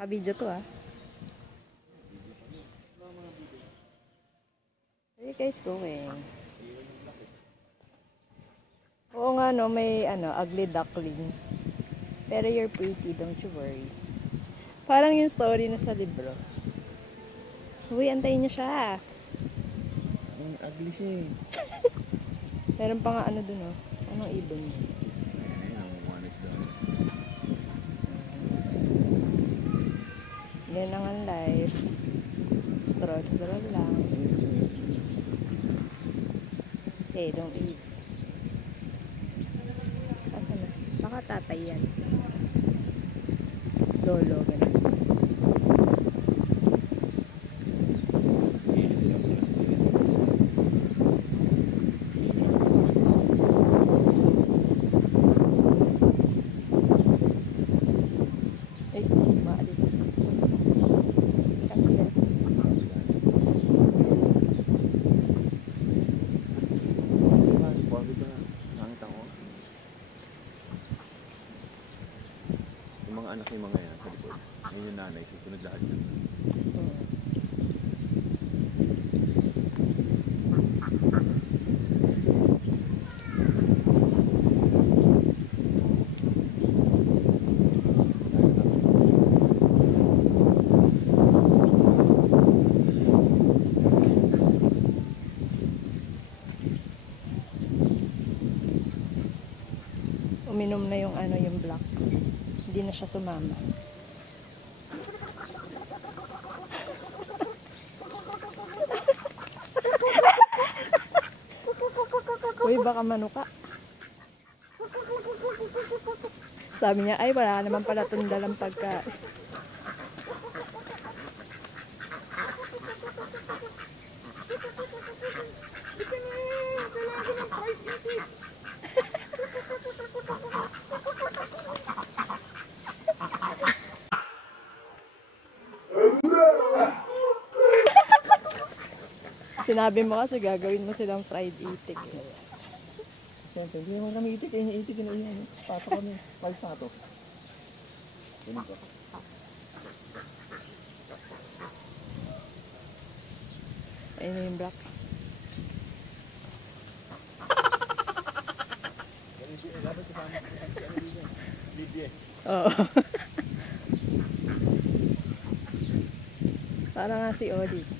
Naka-video to ah. Where you guys going? Oo nga no, may ugly duckling. Pero you're pretty, don't you worry. Parang yung story na sa libro. Uy, antayin niyo siya. Ugly siya eh. Meron pa nga dun oh. Anong ibon niya? Yan ang life. Straw lang. Hey, don't eat. Asa na? Baka tatay yan. Lolo, ganun. Ay, maalis. Yung mga anak yung mga yan sa likod. Ngayon yung nanay, susunod lahat yun. Uminom na yung yung black. Hindi na siya sumama. Uy, baka manuka. Sabi niya, ay wala naman pala tundalang pagka. Sinabi mo kasi gagawin mo silang fried itik. Siyempre, hindi naman kami itik. Itik na yan. Pato kami. Pato. Ganun ko. Ayun na yung black. Oo. Para nga si Oli.